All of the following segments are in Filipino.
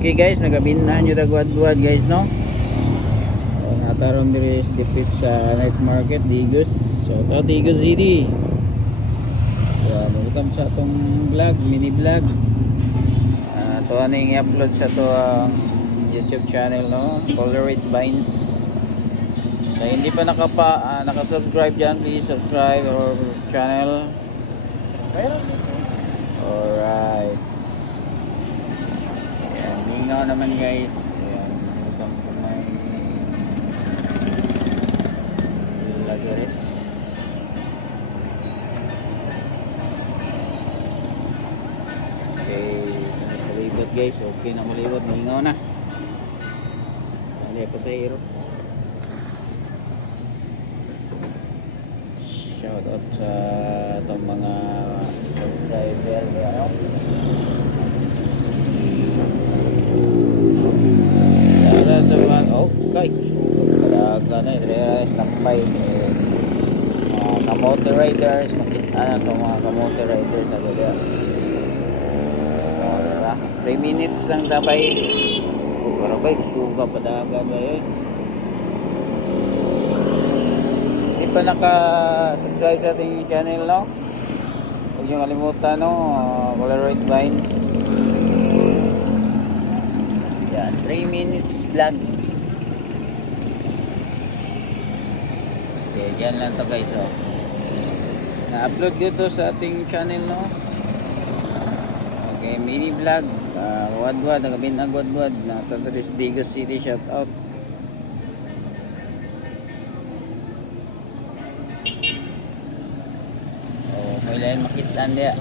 Okay guys, nagabinahan nyo dagwad-wad guys, no? Nataron diri sa dipit sa night market, Digos. So, ito Digos City. Welcome sa atong vlog, mini vlog. Ito aning i-upload sa to ang YouTube channel, no? Polaroid Vines. So, hindi pa nakasubscribe dyan, please subscribe our channel. Alright. Ayan, mingaw naman guys. Ayan, welcome to my Lagares. Okay, malibot guys. Okay na malibot, mingaw na. Hindi pa sa hero. Shout out sa itong mga subscriber, ano? Shout out sa mga, okay, palaga na, i-realize lampay kamote riders, makita na itong mga kamote riders na gaya. So, diba? 3 minutes lang tapay. Para ba, suga padagan ba yun? Hindi pa naka-subscribe sa ating channel, no? Huwag nyo kalimutan, no? Polaroid Vines. Yan, 3 minutes vlog. Okay, dyan lang to guys, oh. Na-upload ko to sa ating channel, no? Okay, mini vlog. Wadwad, nagabinag wadwad. Natataris Digos City, shout out. May lain makitaan dia.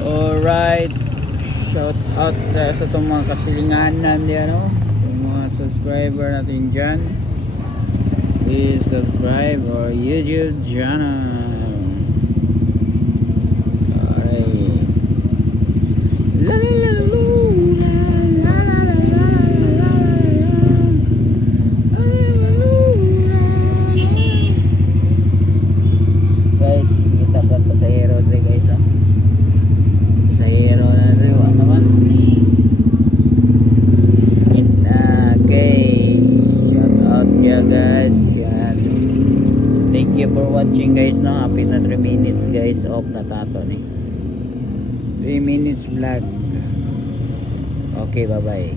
Alright, shout out sa itong mga kasilinganan diyan, no? Yung mga subscriber natin dyan, please subscribe our YouTube channel. Alright. La la la la la la la guys, kita pa ito sa hero dre guys, oh. Sa hero na dre, wala naman. Okay, shout out ya guys. Thank you for watching guys, no? Happy na 3 minutes guys. Off na tato ni 3 minutes vlog. Okay, bye bye.